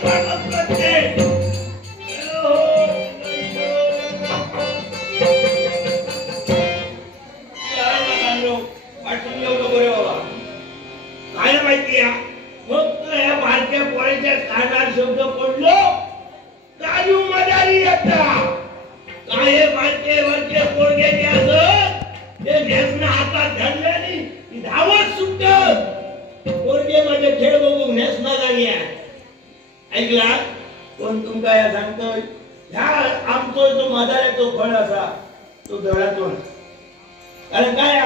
काय माहिती फक्त या बारक्या पोळ्याच्या कानात शब्द पडलो काजू मदारी येता काय बारके बारके पोळगे जे असत ते नेसना हातात धरल्याने धावत सुटत पोळगे माझे खेळ बघून नेसना लागल्या ऐकला कोण तुमका या सांगतोय ह्या आमचो जो मदाऱ्याचो फळ असा तो दळातून कारण काय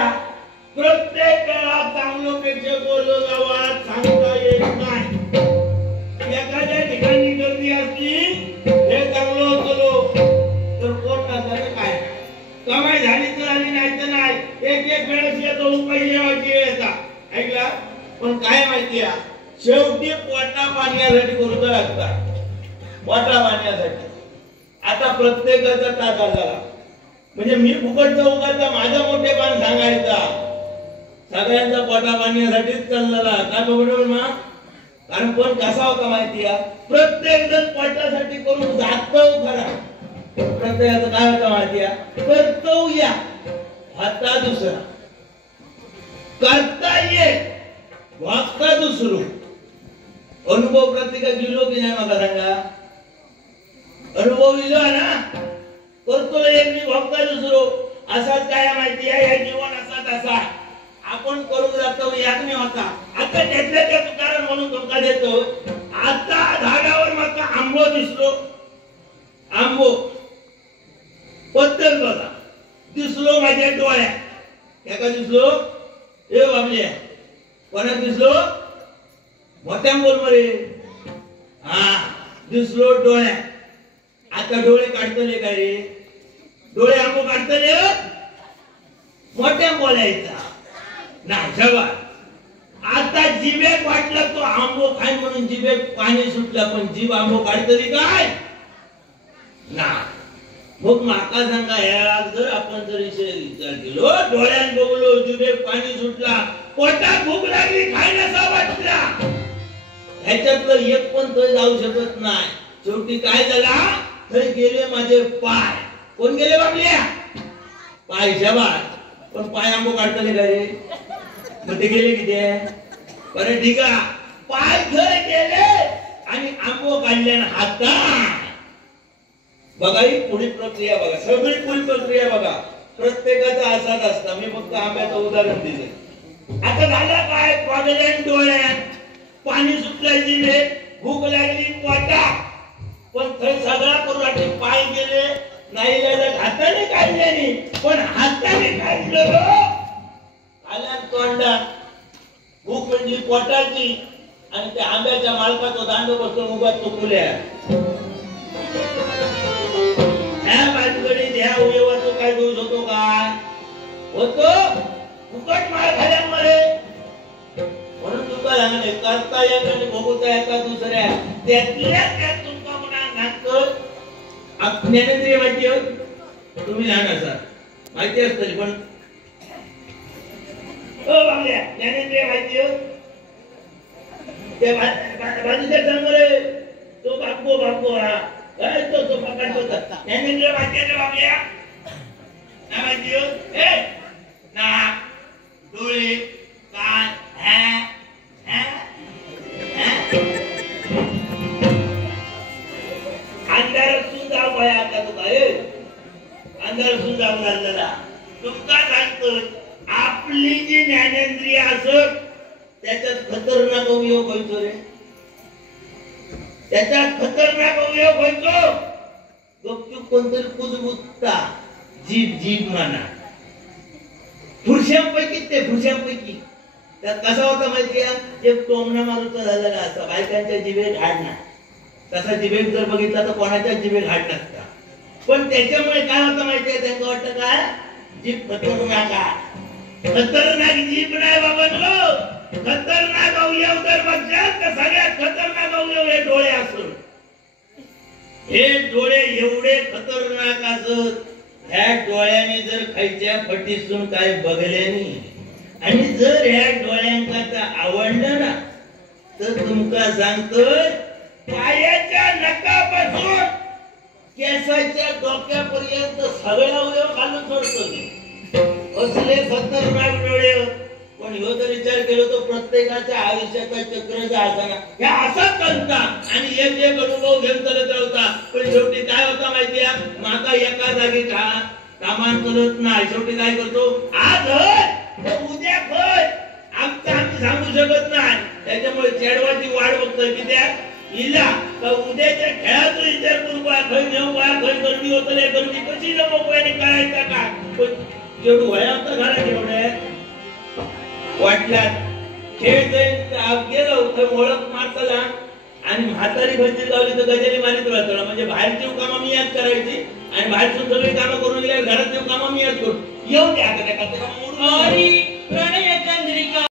प्रत्येक वेळा चांगलं पेक्षा बोललो गावात सांगता येत नाही एखाद्या ठिकाणी गर्दी असली हे चांगलं होतो तर कोण नसलं काय कमाई झाली तर आली नाही तर नाही एक वेळेस येतो पहिल्या वाटी येतात ऐकला पण काय माहिती शेवटी पोटा पाण्यासाठी करू लागतात पोटा पाण्यासाठी आता प्रत्येकाचा ताजा झाला म्हणजे मी फुकट चौकाचा माझा मोठेपण सांगायचा सगळ्यांचा पोटा पाण्यासाठीच चाललेला काय बरोबर ना कारण पण कसा होता माहिती प्रत्येक जण पोटासाठी करून जातो खरा प्रत्येकाचं काय होतं माहिती कर्तव्य हाता दुसरा करता ये वागता दुसरो अनुभव प्रत्येका गेलो की नाही मला सांगा अनुभव दिलो ना करतो एक मी वागता दुसरो असाच काय माहिती आहे हे जीवन असाच असा आपण करून जातो याक नाही होता आता त्यातल्या त्यात कारण म्हणून धोका देतो आता झाडावर माका आंबो दिसलो आंबो पत्तर बघा दिसलो माझ्या डोळ्यात एका दिसलो ए बाबल्या कोणाक दिसलो मोठ्या बोल मरे हा दिसलो डोळ्यात आता डोळे काढतले काय रे डोळे आंबो काढतले मोठ्या बोलायचा नाही जवळ आता जिभेक वाटला तो आंबो खाय म्हणून जिभेक पाणी सुटला पण जीभ आंबो काढतली काय ना मग माका सांगा या जर आपण जर विचार केलो डोळ्यात बघलो जिभेक पाणी सुटला पोटात भूक लागली खायला वाटला ह्याच्यातलं एक पण थंय जाऊ शकत नाही शेवटी काय झाला थंय गेले माझे पाय कोण गेले बाबल्या पाय जवार पण पाय आंबो काढतले का रे मग ते गेले किती बरं ठीक आहे पाय थंय गेले आणि आंबो काढल्याने हातात बघा ही पुढील प्रक्रिया बघा सगळी पुढील प्रक्रिया बघा प्रत्येकाचा असाच असता मी फक्त आंब्याचं उदाहरण दिले आता झाला काय पागल्यान डोळ्यात पाणी सुटलं जिभे भूक लागली पोटात पण थंय सगळा करून पाय गेले नाही हाताने काढल्याने पण हाताने काढलं आल्या तोंडात भूक म्हणजे पोटाची आणि त्या आंब्याच्या मालकाचा दांड बसून उभा चुकल्या ह्या बाजूकडे ह्या उयवाचं काय दोष होतो काय होतो फुकट माळ खाल्यामुळे म्हणून तुमका सांगले करता एक आणि भोगता एका दुसऱ्या त्यातल्या त्यात तुमका म्हणा नाटक ज्ञानेंद्रिय माहिती तुम्ही लहान असाल माहिती असतली पण बाबल्या ज्ञानेंद्रिय माहिती त्या बाजूच्या समोर तो बापू हा तो पकडतो ज्ञानेंद्रिय माहिती आहे बाबल्या ना माहिती ए नाक डोळे कान अंधार सुद्धा आता तुका अंधार सुद्धा झालेला तुमका सांगतो आपली जी ज्ञानेंद्रिय असत त्याच्यात खतरनाक उपयोग होतो रे त्याच्यात खतरनाक उपयोग होतो गपचूप कोणतरी कुजबुजता जीभ म्हणा पुरुषांपैकी त्यात कसा होता माहितीये एक टोमणा मारूचा झालेला असता बायकांच्या जिभे घाड ना तसा जिभेत जर बघितला तर कोणाच्या जिभे घाट नसता पण त्याच्यामुळे काय होतं माहितीये त्यांना वाटतं काय जीभ खतरनाक जीभ नाही बाबा खतरनाक अवयव तर बघतात तर सगळ्यात खतरनाक अवयव हे डोळे असून हे डोळे एवढे खतरनाक असत ह्या डोळ्याने जर खायच्या फटीसून काय बघल्यानी आणि जर ह्या डोळ्यांका आवडलं ना तर तुमका सांगतोय पाया डोक्यापर्यंत सगळ्या उद्या घालून सोडतो असले खतरनाक डोळे. पण ह्यो जर विचार केलो तो प्रत्येकाच्या आयुष्याचा चक्र जे असा ना हे असा करता आणि एक एक अनुभव घेऊन चालत राहता. पण शेवटी काय होता माहितीये माका एका जागी कामान करत नाही. शेवटी काय करतो आज उद्या खय आम्ही सांगू शकत नाही. त्याच्यामुळे चेडवाची वाट बघतोय की त्या इला का उद्याच्या खेळाचा विचार करू काय खय घेऊ काय खय गर्मी होत नाही गर्मी कशी जमवायची करायचा का. पण जेवढं वयात घरात एवढे वाटल्यात खेळ जाईल गेलो तर ओळख मारताला आणि म्हातारी भजी लावली तर गजाली मारित राहतो. म्हणजे बाहेरची कामं मी याच करायची आणि बाहेरची सगळी कामं करून गेल्या घरातली कामं मी याच करू येऊ द्या.